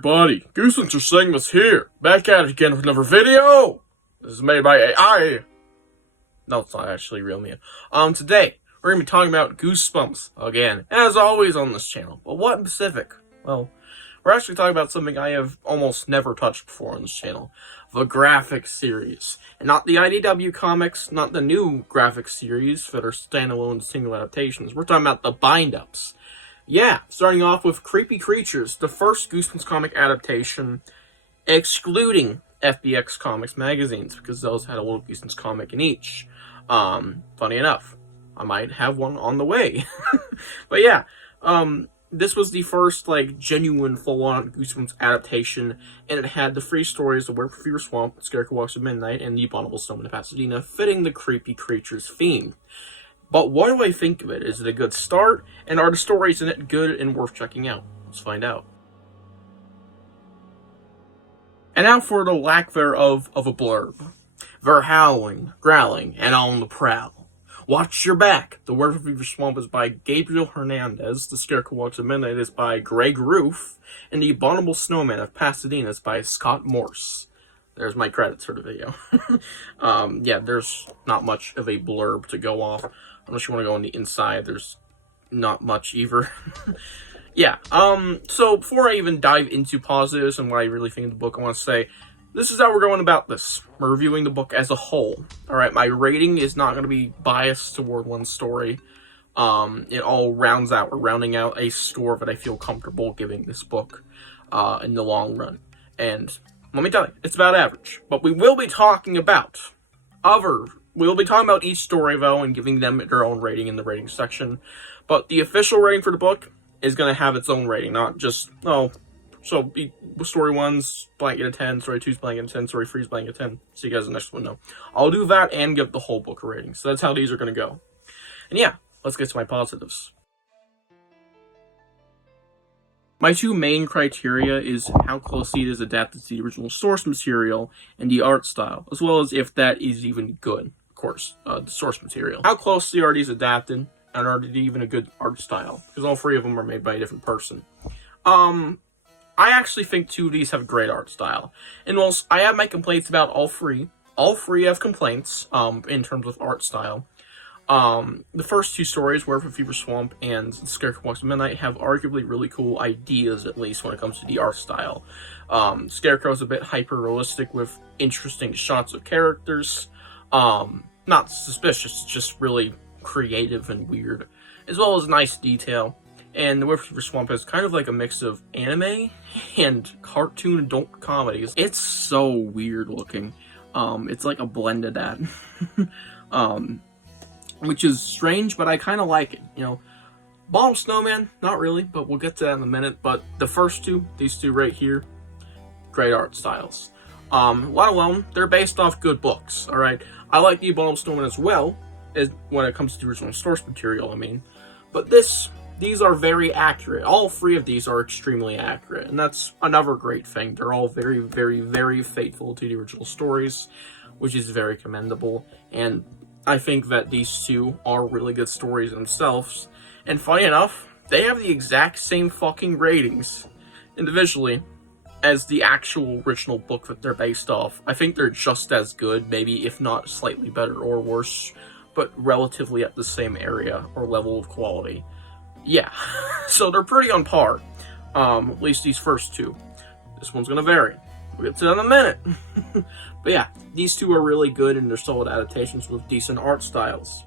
everybody, Goosebumps are saying this here, back at it again with another video! This is made by AI. No, it's not actually real me. Today, we're gonna be talking about Goosebumps again, as always on this channel. But what in specific? Well, we're actually talking about something I have almost never touched before on this channel. The graphic series. And not the IDW comics, not the new graphic series that are standalone single adaptations. We're talking about the bind-ups. Yeah, starting off with Creepy Creatures, the first Goosebumps comic adaptation, excluding FBX Comics magazines, because those had a little Goosebumps comic in each. Funny enough, I might have one on the way. But yeah, this was the first, genuine, full-on Goosebumps adaptation, and it had the three stories, The Werewolf Fever Swamp, Scarecrow Walks at Midnight, and The Abominable Snowman in Pasadena, fitting the Creepy Creatures theme. But what do I think of it? Is it a good start? And are the stories in it good and worth checking out? Let's find out. And now for the lack thereof of a blurb. They're howling, growling, and on the prowl. Watch your back. The Werewolf Fever Swamp is by Gabriel Hernandez. The Scarecrow Walks at Midnight is by Greg Roof. And The Abominable Snowman of Pasadena is by Scott Morse. There's my credits for the video. Yeah, there's not much of a blurb to go off. Unless you want to go on the inside, there's not much either. Yeah, so before I even dive into positives and what I really think of the book, I want to say, this is how we're going about this. We're reviewing the book as a whole. Alright, my rating is not going to be biased toward one story. It all rounds out. We're rounding out a score that I feel comfortable giving this book in the long run. And let me tell you, it's about average. But we will be talking about we'll be talking about each story, though, and giving them their own rating in the rating section. But the official rating for the book is going to have its own rating, not just, so story 1's blank at 10, story 2's blank at 10, story 3's blank at 10. So you guys the next one know. I'll do that and give the whole book a rating. So that's how these are going to go. And yeah, let's get to my positives. My two main criteria is how closely it is adapted to the original source material and the art style, as well as if that is even good, of course, the source material. How closely are these adapted, and are they even a good art style? Because all three of them are made by a different person. I actually think two of these have great art style. And whilst I have my complaints about all three have complaints, in terms of art style. The first two stories, Werewolf Fever Swamp and The Scarecrow Walks at Midnight, have arguably really cool ideas, at least when it comes to the art style. Scarecrow's a bit hyper-realistic with interesting shots of characters. Not suspicious, it's just really creative and weird, as well as nice detail. And The Werewolf Fever Swamp is kind of like a mix of anime and cartoon adult comedies. It's so weird looking. It's like a blend of that. Which is strange, but I kind of like it, you know. Abominable Snowman, not really, but we'll get to that in a minute. But the first two, these two right here, great art styles. Let alone, they're based off good books, alright? I like the Abominable Snowman as well, as when it comes to the original source material, I mean. But these are very accurate. All three of these are extremely accurate, and that's another great thing. They're all very, very, very faithful to the original stories, which is very commendable, and I think that these two are really good stories themselves. And funny enough, they have the exact same fucking ratings individually as the actual original book that they're based off. I think they're just as good, maybe if not slightly better or worse, but relatively at the same area or level of quality. Yeah, so they're pretty on par, at least these first two. This one's gonna vary. We'll get to that in a minute. But yeah, these two are really good and they're solid adaptations with decent art styles.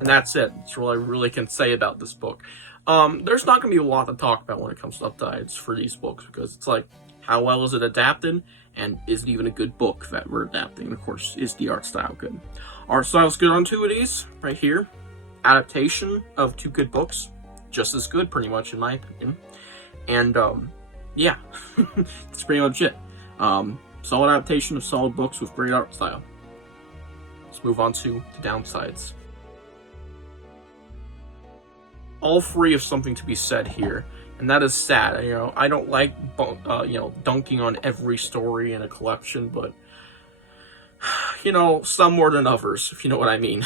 And that's it. That's all I really can say about this book. There's not going to be a lot to talk about when it comes to updates for these books, because it's like, how well is it adapted? And is it even a good book that we're adapting? And of course, is the art style good? Art style's good on two of these, right here. Adaptation of two good books. Just as good, pretty much, in my opinion. And, yeah. That's pretty much it. Solid adaptation of solid books with great art style. Let's move on to the downsides. All three have something to be said here, and that is sad. You know, I don't like, dunking on every story in a collection, but, you know, some more than others, if you know what I mean.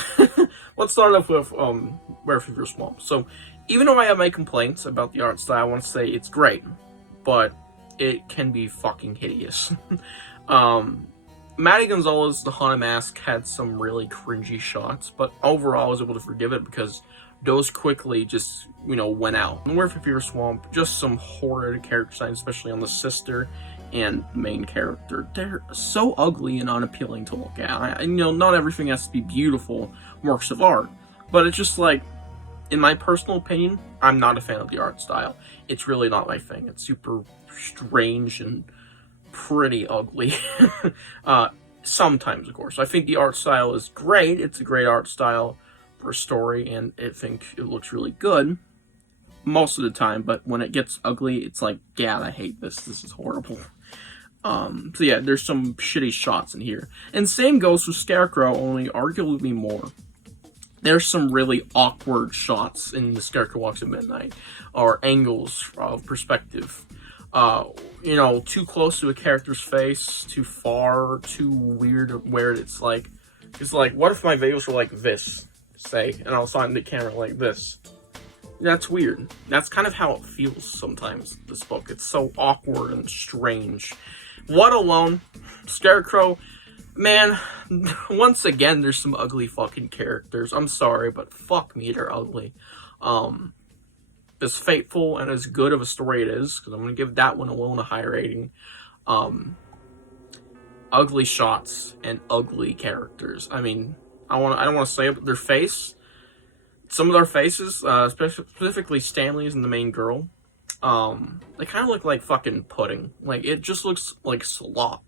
Let's start off with, Werewolf Fever Swamp. So, even though I have my complaints about the art style, I want to say it's great, but it can be fucking hideous. Maddie Gonzalez, the Haunted Mask, had some really cringy shots, but overall I was able to forgive it because those quickly just, went out. And Where for Fever Swamp, just some horrid character design, especially on the sister and the main character. They're so ugly and unappealing to look at. Not everything has to be beautiful works of art, but it's just like, in my personal opinion, I'm not a fan of the art style. It's really not my thing. It's super strange and pretty ugly. Sometimes, of course. I think the art style is great. It's a great art style for a story, and I think it looks really good most of the time, but when it gets ugly, it's like, yeah, I hate this. This is horrible. So yeah, there's some shitty shots in here. And same goes for Scarecrow, only arguably more. There's some really awkward shots in The Scarecrow Walks at Midnight, or angles of perspective. Too close to a character's face, too far, too weird, where it's like, what if my videos were like this, say, and I was on the camera like this? That's weird. That's kind of how it feels sometimes, this book. It's so awkward and strange. Let alone Scarecrow, man, once again, there's some ugly fucking characters. I'm sorry, but fuck me, they're ugly. As faithful and as good of a story it is, because I'm going to give that one alone a high rating, ugly shots and ugly characters. I mean, I don't want to say it, but some of their faces, specifically Stanley's and the main girl, they kind of look like fucking pudding. Like, it just looks like slop.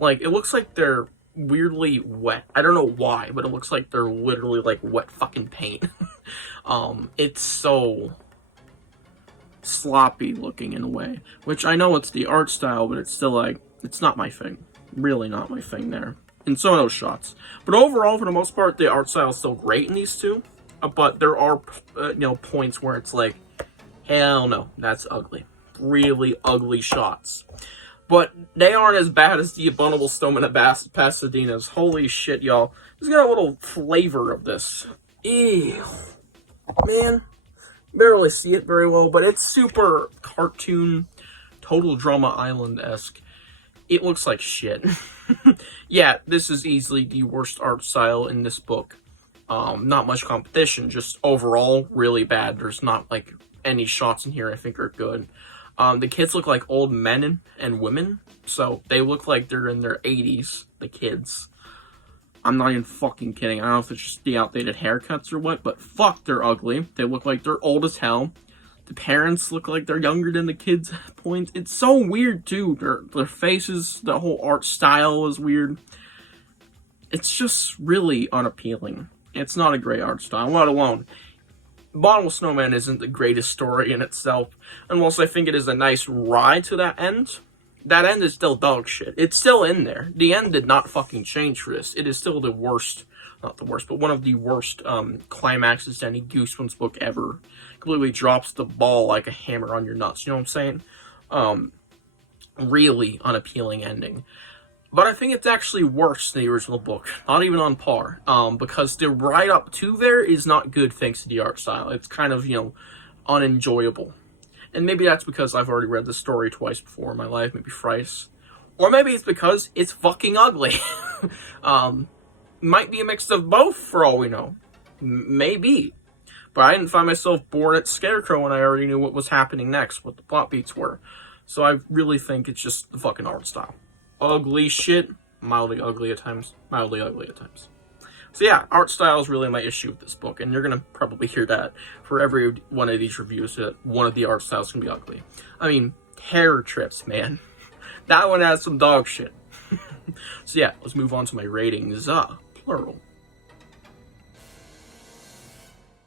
Like, it looks like they're weirdly wet. I don't know why, but it looks like they're literally like wet fucking paint. It's so sloppy looking in a way, which I know it's the art style, but it's still like, it's not my thing. Really not my thing there. In some of those shots. But overall, for the most part, the art style is still great in these two. But there are, points where it's like, hell no, that's ugly. Really ugly shots. But they aren't as bad as the Abominable Snowman at Pasadena's. Holy shit, y'all. Just got a little flavor of this. Ew. Man. Barely see it very well, but it's super cartoon, Total Drama Island-esque. It looks like shit. Yeah, this is easily the worst art style in this book. Not much competition, just overall really bad. There's not like any shots in here I think are good. The kids look like old men and women, so they look like they're in their 80s, the kids. I'm not even fucking kidding. I don't know if it's just the outdated haircuts or what, but fuck, they're ugly. They look like they're old as hell. The parents look like they're younger than the kids at points. It's so weird, too. Their faces, the whole art style is weird. It's just really unappealing. It's not a great art style, let alone. Abominable Snowman isn't the greatest story in itself, and whilst I think it is a nice ride to that end is still dog shit. It's still in there. The end did not fucking change for this. It is still the worst, not the worst, but one of the worst climaxes to any Goosebumps book ever. Completely drops the ball like a hammer on your nuts, you know what I'm saying? Really unappealing ending. But I think it's actually worse than the original book. Not even on par. Because the ride up to there is not good thanks to the art style. It's kind of, unenjoyable. And maybe that's because I've already read the story twice before in my life, maybe thrice. Or maybe it's because it's fucking ugly. Might be a mix of both, for all we know. Maybe. But I didn't find myself bored at Scarecrow when I already knew what was happening next, what the plot beats were. So I really think it's just the fucking art style. Ugly shit. Mildly ugly at times. Mildly ugly at times. So yeah, art style is really my issue with this book, and you're going to probably hear that for every one of these reviews, that one of the art styles can be ugly. I mean, Terror Trips, man. That one has some dog shit. So yeah, let's move on to my ratings. Plural.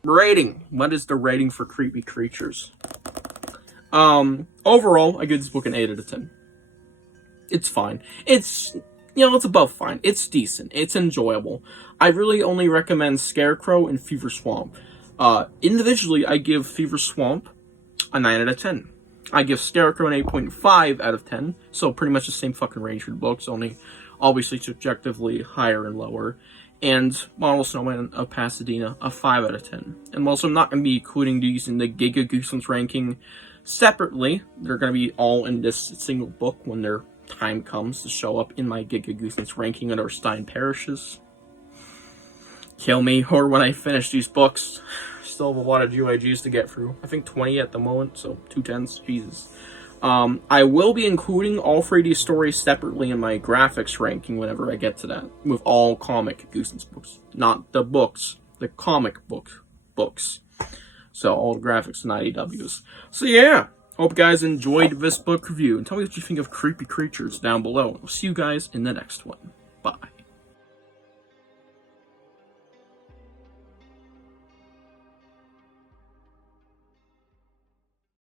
Rating. What is the rating for Creepy Creatures? Overall, I give this book an 8 out of 10. It's fine. It's above fine. It's decent. It's enjoyable. I really only recommend Scarecrow and Fever Swamp. Individually, I give Fever Swamp a 9 out of 10. I give Scarecrow an 8.5 out of 10. So pretty much the same fucking range for the books, only obviously subjectively higher and lower. And Abominable Snowman of Pasadena, a 5 out of 10. And also, I'm not going to be including these in the Giga Goosebumps ranking, Separately, they're going to be all in this single book when their time comes to show up in my Giga Goosebumps ranking under Stine parishes. Kill me, or when I finish these books. Still have a lot of GYGs to get through. I think 20 at the moment, so 2 10s. Jesus. I will be including all 3D stories separately in my graphics ranking whenever I get to that, with all comic Goosebumps books. Not the books, the comic books. So, all the graphics and IDWs. So, yeah. Hope you guys enjoyed this book review. And tell me what you think of creepy creatures down below. I'll see you guys in the next one. Bye.